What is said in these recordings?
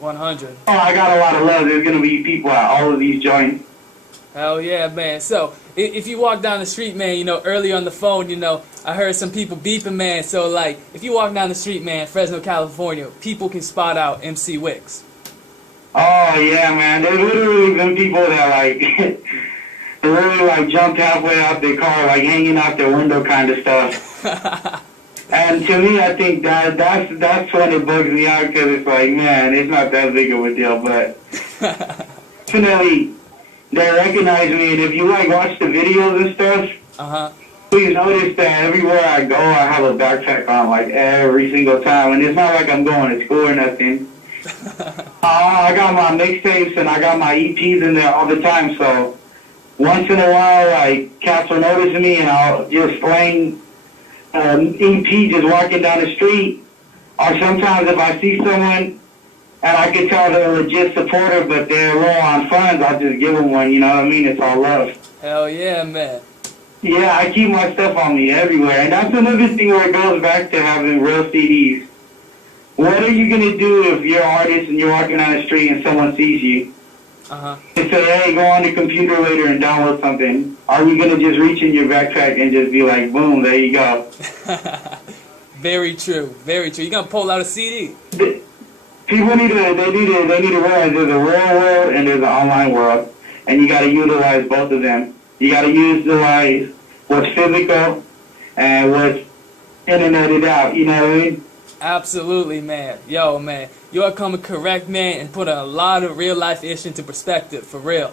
100. Oh, I got a lot of love. There's gonna be people at all of these joints. Hell yeah, man. So, if you walk down the street, man, you know, earlier on the phone, you know, I heard some people beeping, man. So, like, if you walk down the street, man, Fresno, California, people can spot out MC Wicks. Oh, yeah, man. There's literally been people that, like, they literally, like, jumped halfway out their car, like, hanging out their window kind of stuff. And to me, I think that's when it bugs me out, because it's like, man, it's not that big of a deal, but definitely they recognize me, and if you like watch the videos and stuff, please notice that everywhere I go, I have a backpack on, like every single time, and it's not like I'm going to school or nothing. I got my mixtapes and I got my EPs in there all the time, so once in a while, like, cats will notice me, and I'll just slang EP just walking down the street, or sometimes if I see someone and I can tell they're a legit supporter, but they're low on funds, I'll just give them one, you know what I mean? It's all love. Hell yeah, man. Yeah, I keep my stuff on me everywhere, and that's another thing where it goes back to having real CDs. What are you going to do if you're an artist and you're walking down the street and someone sees you? And say, hey, go on the computer later and download something. Are you going to just reach in your backpack and just be like, boom, there you go? Very true, very true. You're going to pull out a CD. People need to realize there's a real world and there's an online world, and you got to utilize both of them. You got to utilize what's physical and what's interneted out, you know what I mean? Absolutely, man. Yo, man, you're coming correct, man, and put a lot of real life issues into perspective, for real.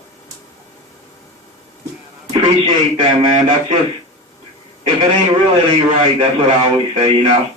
Appreciate that, man. That's just, if it ain't real, it ain't right. That's what I always say, you know?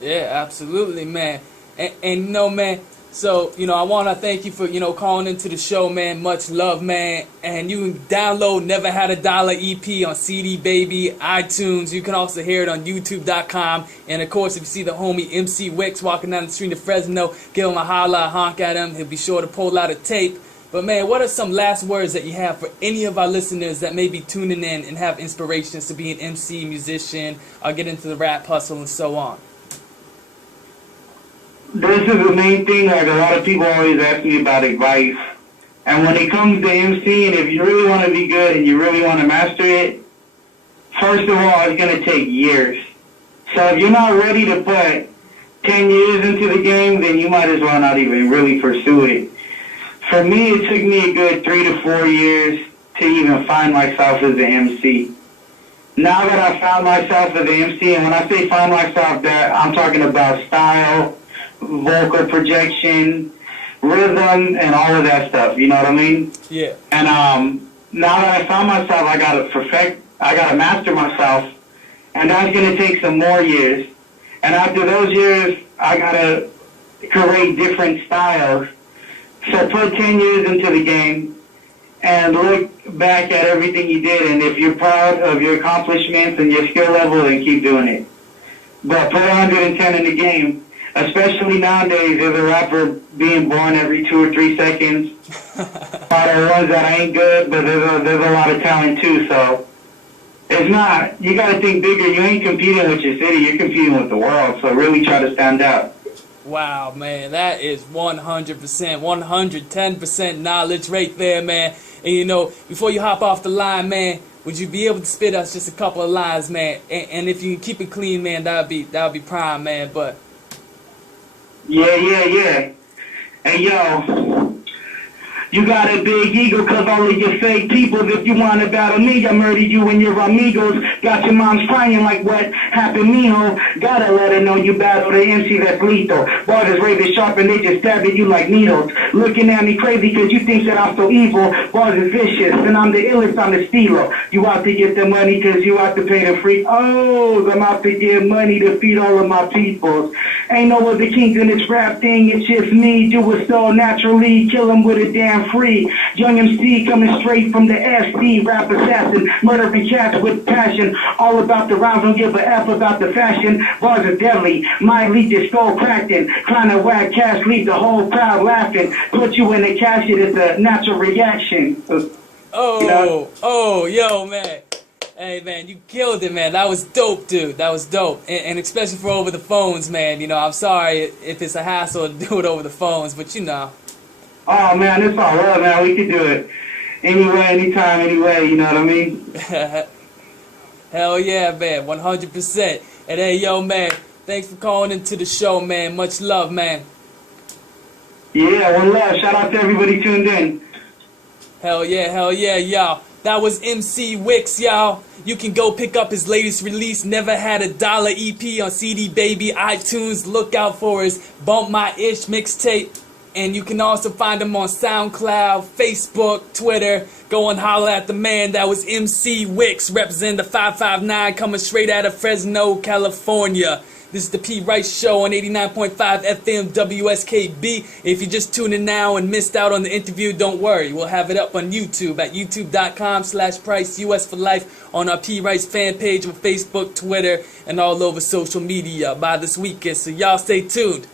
Yeah, absolutely, man. And you know, man, so, you know, I want to thank you for, you know, calling into the show, man. Much love, man. And you can download Neva Had a Dolla EP on CD Baby, iTunes. You can also hear it on YouTube.com. And, of course, if you see the homie MC Wicks walking down the street of Fresno, give him a holla, honk at him. He'll be sure to pull out a tape. But, man, what are some last words that you have for any of our listeners that may be tuning in and have inspirations to be an MC, musician, or get into the rap hustle and so on? This is the main thing. Like, a lot of people always ask me about advice. And when it comes to MCing, if you really want to be good and you really want to master it, first of all, it's going to take years. So if you're not ready to put 10 years into the game, then you might as well not even really pursue it. For me, it took me a good 3 to 4 years to even find myself as an MC. Now that I found myself as an MC, and when I say find myself, that I'm talking about style, vocal projection, rhythm, and all of that stuff, you know what I mean? Yeah. And now that I found myself, I gotta master myself, and that's gonna take some more years. And after those years, I gotta create different styles. So put 10 years into the game and look back at everything you did, and if you're proud of your accomplishments and your skill level, then keep doing it. But put 110 in the game. Especially nowadays, there's a rapper being born every 2 or 3 seconds. A lot of ones that ain't good, but there's a lot of talent too, so it's not, you gotta think bigger. You ain't competing with your city, you're competing with the world, so really try to stand out. Wow, man, that is 100%, 110% knowledge right there, man. And you know, before you hop off the line, man, would you be able to spit us just a couple of lines, man? And if you can keep it clean, man, that would be prime, man, but... Yeah. Hey, yo, you got a big ego, cause all of your fake people, if you want to battle me, I murder you and your amigos. Got your moms crying like, what happened, mijo? Gotta let her know you battle the MC that's lethal. Bars is razor sharp and they just stab at you like needles. Looking at me crazy cause you think that I'm so evil. Bars is vicious and I'm the illest, I'm the stealer. You out to get the money cause you out to pay the free. Oh, I'm out to get money to feed all of my peoples. Ain't no other kings in this rap thing, it's just me. Do it so naturally, kill him with a damn free. Young MC coming straight from the SD, rap assassin, murdering cats with passion. All about the rhymes, don't give a F about the fashion. Bars are deadly, might leave your skull cracking. Trying to whack cash, leave the whole crowd laughing. Put you in the cash, it is a natural reaction. Oh, yo, man. Hey man, you killed it, man. That was dope, dude. That was dope, and especially for over the phones, man. You know, I'm sorry if it's a hassle to do it over the phones, but you know. Oh man, it's all love, man. We can do it anyway, anytime, anyway. You know what I mean? Hell yeah, man. 100%. And hey, yo, man. Thanks for calling into the show, man. Much love, man. Yeah, one love. Shout out to everybody tuned in. Hell yeah, y'all. That was MC Wicks, y'all. You can go pick up his latest release, Never Had a Dolla EP on CD Baby, iTunes. Look out for his Bump My Ish mixtape. And you can also find him on SoundCloud, Facebook, Twitter. Go and holler at the man. That was MC Wicks, representing the 559, coming straight out of Fresno, California. This is the P. Rice Show on 89.5 FM WSKB. If you're just tuning now and missed out on the interview, don't worry. We'll have it up on YouTube at youtube.com/PriceUS for life, on our P. Rice fan page on Facebook, Twitter, and all over social media by this weekend. So y'all stay tuned.